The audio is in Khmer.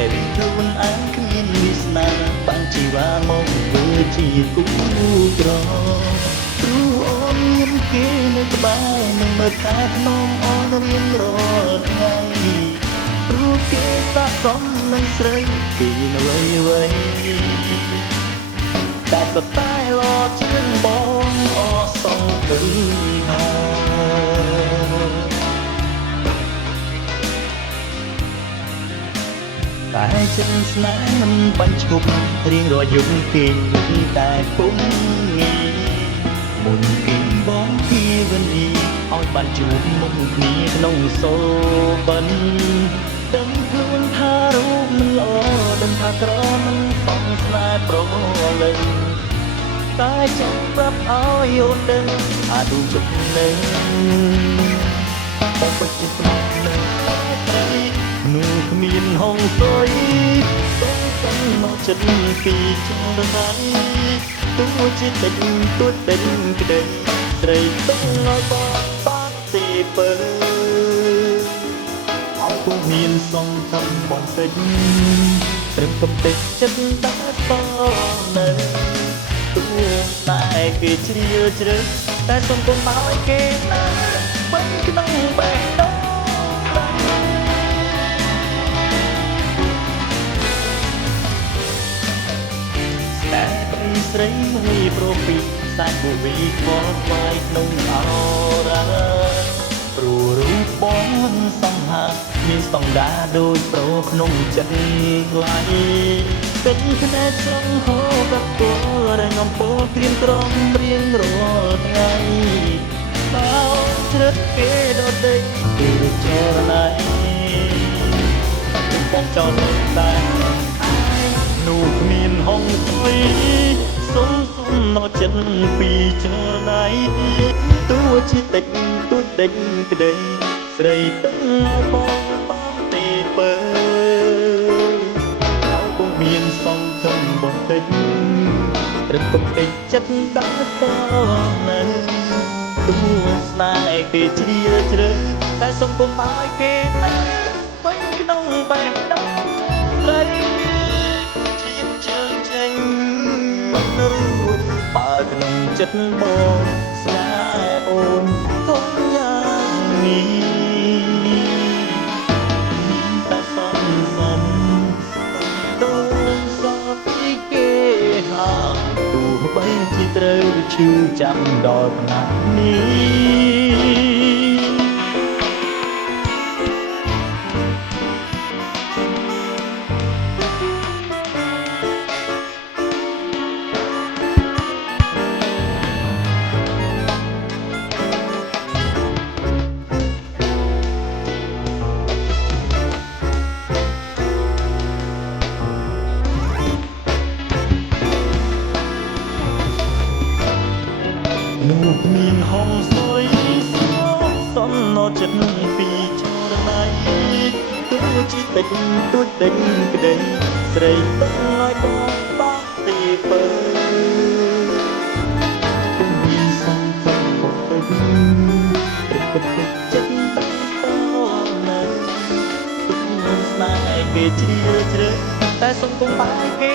ដែលខ្លួនឯងគ្មានវាសនាបានជីវ៉ាមកធ្វើជាគូក្រព្រោះអូនមានគេនៅក្បែរនឹងមើលថែក្នុងអូនរៀងរាល់ថ្ងៃព្រោះគេស័ក្តិសមនឹងស្រីពីអ្វីតែក៏តែល្អជាងបងអសងគឹមតែចិត្តស្នេហ៍មិនបាញ់ឈប់រៀងរាល់យប់គេតែពុំងាយមុនគេបងពីវេលាឲ្យបានជួបមុខគ្នាក្នុងសូបិនដឹងខ្លួនថារូបមិនល្អដឹងថាក្រមិនសំស្នេហ៍ប្រលឹងតែចង់ប្រាប់ឲ្យអូនដឹងថាទូចិត្តនឹងបងពិតជាស្មោះនឹងនោះគ្មានហងសុយសូមកំមកចិត្តពីចរណៃទូជាតិចទួតតិចក្តីស្រីទុំឲ្យបងបាត់ទីពើអោពុំមានសងកំបងតិចត្រឹមកំតិចចិត្តតែបងនៅទូតែគេជ្រាលជ្រៅតែសុំកុំឲ្យគេណាមិនក្នុងបេះដូងតែប្រីស្រីមួយប្រពីសាច់បុវីខ្វល់ខ្វាយក្នុងអរ៉ាព្រោះរូបបងសង្ហាមានស្តង់ដារដូចប្រូក្នុងចិត្តខ្លាយពេញភ្នែកស្រងហូរកាត់ទួលរងអំពើក្រៀមក្រំរៀងរាល់ថ្ងៃបោជ្រឹកគេដដីគឺចរណៃបងចោលតែនោះគ្មានហងសុយសុំនៅចិត្តពីចរណៃទូជាតិចទួតតិចក្តីស្រីទឹកបងបងទីពើអោពុំមានសងធំបងតិចត្រឹមកំតិចចិត្តដល់តនៅទូស្នេហ៍គេជ្រាលជ្រៅតែសុំពុំឲ្យគេណាពេញក្នុងបេះដូងស្រីបើក្នុងចិត្តបងស្នេហ៍អូនធំយ៉ាងនេះតែសំដូចសពីគេហើយទោះបីជាត្រូវឈឺចាំដល់ប៉ុណ្ណានេះនោះមានហងសុយសំណោចិត្តពីចរណៃទូជាតិចទួតតិចក្តីស្រីទឹកឲ្យបងបាក់ទីពើពុំមានសង្ឃឹមមកទៅព្រឹកទឹកចិត្តតែនៅទុកស្នេហ៍គេជ្រាលជ្រៅតែសុំកុំបាយគេ